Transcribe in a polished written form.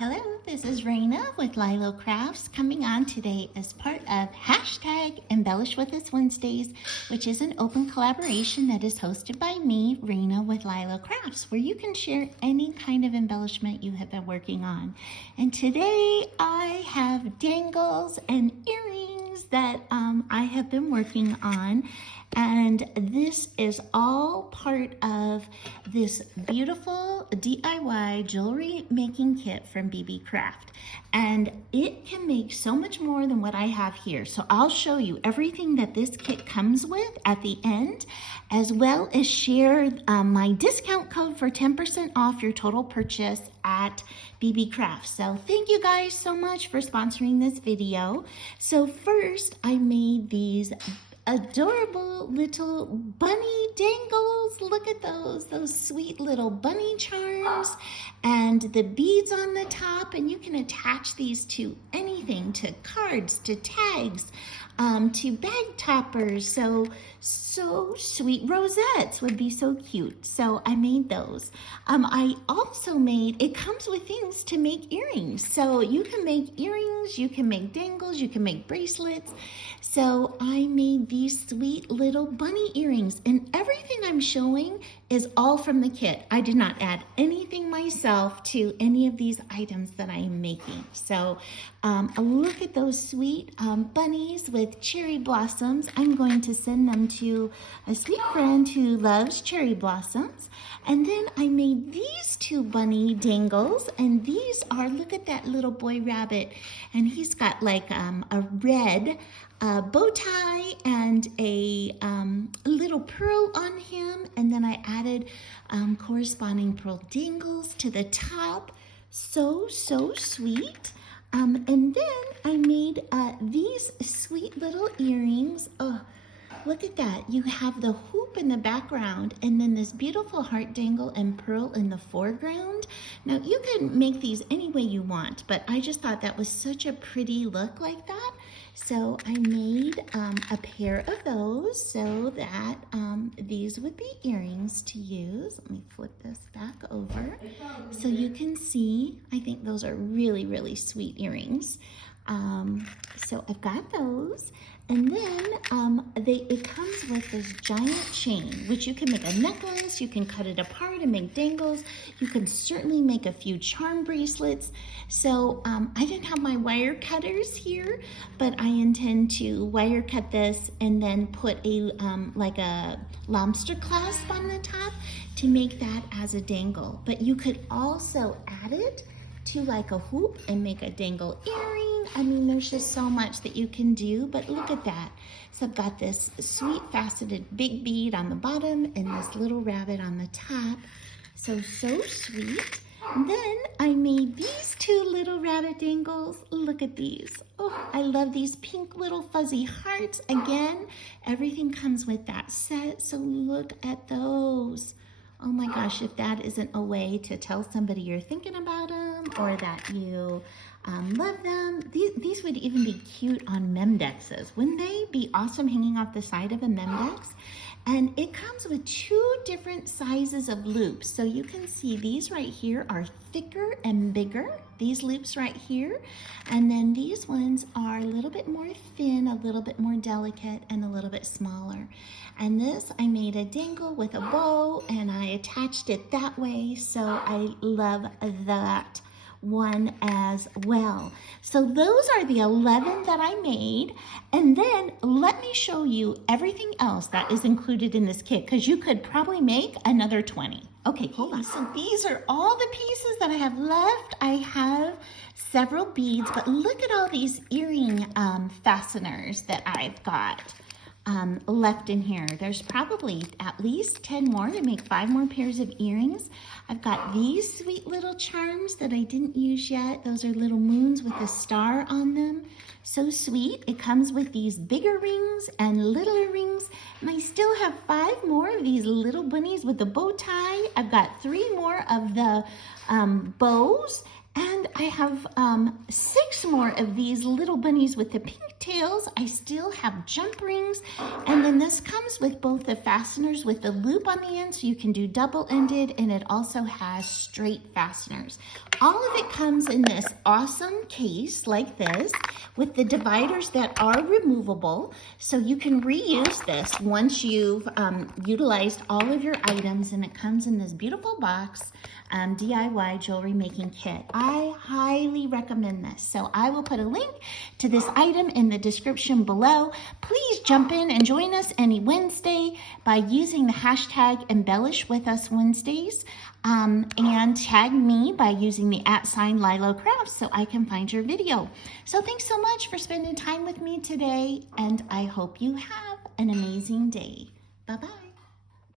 Hello, this is Raina with LYLO Crafts coming on today as part of hashtag Embellishwithuswednesdays, which is an open collaboration that is hosted by me, Raina with LYLO Crafts, where you can share any kind of embellishment you have been working on. And today I have dangles and earrings that I have been working on. And this is all part of this beautiful DIY jewelry making kit from Beebeecraft. And it can make so much more than what I have here. So I'll show you everything that this kit comes with at the end, as well as share my discount code for 10% off your total purchase at Beebeecraft. So thank you guys so much for sponsoring this video. So first I made these adorable little bunny dangles. Look at those sweet little bunny charms and the beads on the top, and you can attach these to anything, to cards, to tags, to bag toppers. So sweet. Rosettes would be so cute. So I made those. I also made, it comes with things to make earrings. So you can make earrings, you can make dangles, you can make bracelets. So I made these sweet little bunny earrings, and everything I'm showing is all from the kit. I did not add anything myself to any of these items that I am making. So look at those sweet bunnies with cherry blossoms. I'm going to send them to a sweet friend who loves cherry blossoms. And then I made these two bunny dangles, and these are, look at that little boy rabbit, and he's got like a red bow tie and a little pearl on him, and then I added corresponding pearl dangles to the top. So sweet. And then I made these sweet little earrings. Oh, look at that. You have the hoop in the background and then this beautiful heart dangle and pearl in the foreground. Now you can make these any way you want, but I just thought that was such a pretty look like that. So I made a pair of those so that these would be earrings to use. Let me flip this back over so you can see. I think those are really sweet earrings. So I've got those. And then it comes with this giant chain, which you can make a necklace, you can cut it apart and make dangles. You can certainly make a few charm bracelets. So I didn't have my wire cutters here, but I intend to wire cut this and then put a like a lobster clasp on the top to make that as a dangle. But you could also add it to like a hoop and make a dangle earring. I mean, there's just so much that you can do, but look at that. So I've got this sweet faceted big bead on the bottom and this little rabbit on the top. So sweet. And then I made these two little rabbit dangles. Look at these. Oh, I love these pink little fuzzy hearts. Again, everything comes with that set, so look at those. Oh my gosh, if that isn't a way to tell somebody you're thinking about them or that you love them. These would even be cute on memdexes. Wouldn't they be awesome hanging off the side of a memdex? And it comes with two different sizes of loops. So you can see these right here are thicker and bigger, these loops right here. And then these ones are a little bit more thin, a little bit more delicate, and a little bit smaller. And this, I made a dangle with a bow and I attached it that way. So I love that one as well. So those are the 11 that I made. And then let me show you everything else that is included in this kit, because you could probably make another 20. Okay, hold on. So these are all the pieces that I have left. I have several beads, but look at all these earring fasteners that I've got left in here. There's probably at least 10 more to make 5 more pairs of earrings. I've got these sweet little charms that I didn't use yet. Those are little moons with a star on them. So sweet. It comes with these bigger rings and littler rings. And I still have 5 more of these little bunnies with the bow tie. I've got 3 more of the bows. And I have 6 more of these little bunnies with the pink tails. I still have jump rings, and then this comes with both the fasteners with the loop on the end, so you can do double-ended, and it also has straight fasteners. All of it comes in this awesome case like this with the dividers that are removable, so you can reuse this once you've utilized all of your items, and it comes in this beautiful box. DIY jewelry making kit. I highly recommend this. So I will put a link to this item in the description below. Please jump in and join us any Wednesday by using the hashtag #EmbellishWithUsWednesdays and tag me by using the @LYLO so I can find your video. So thanks so much for spending time with me today, and I hope you have an amazing day. Bye-bye.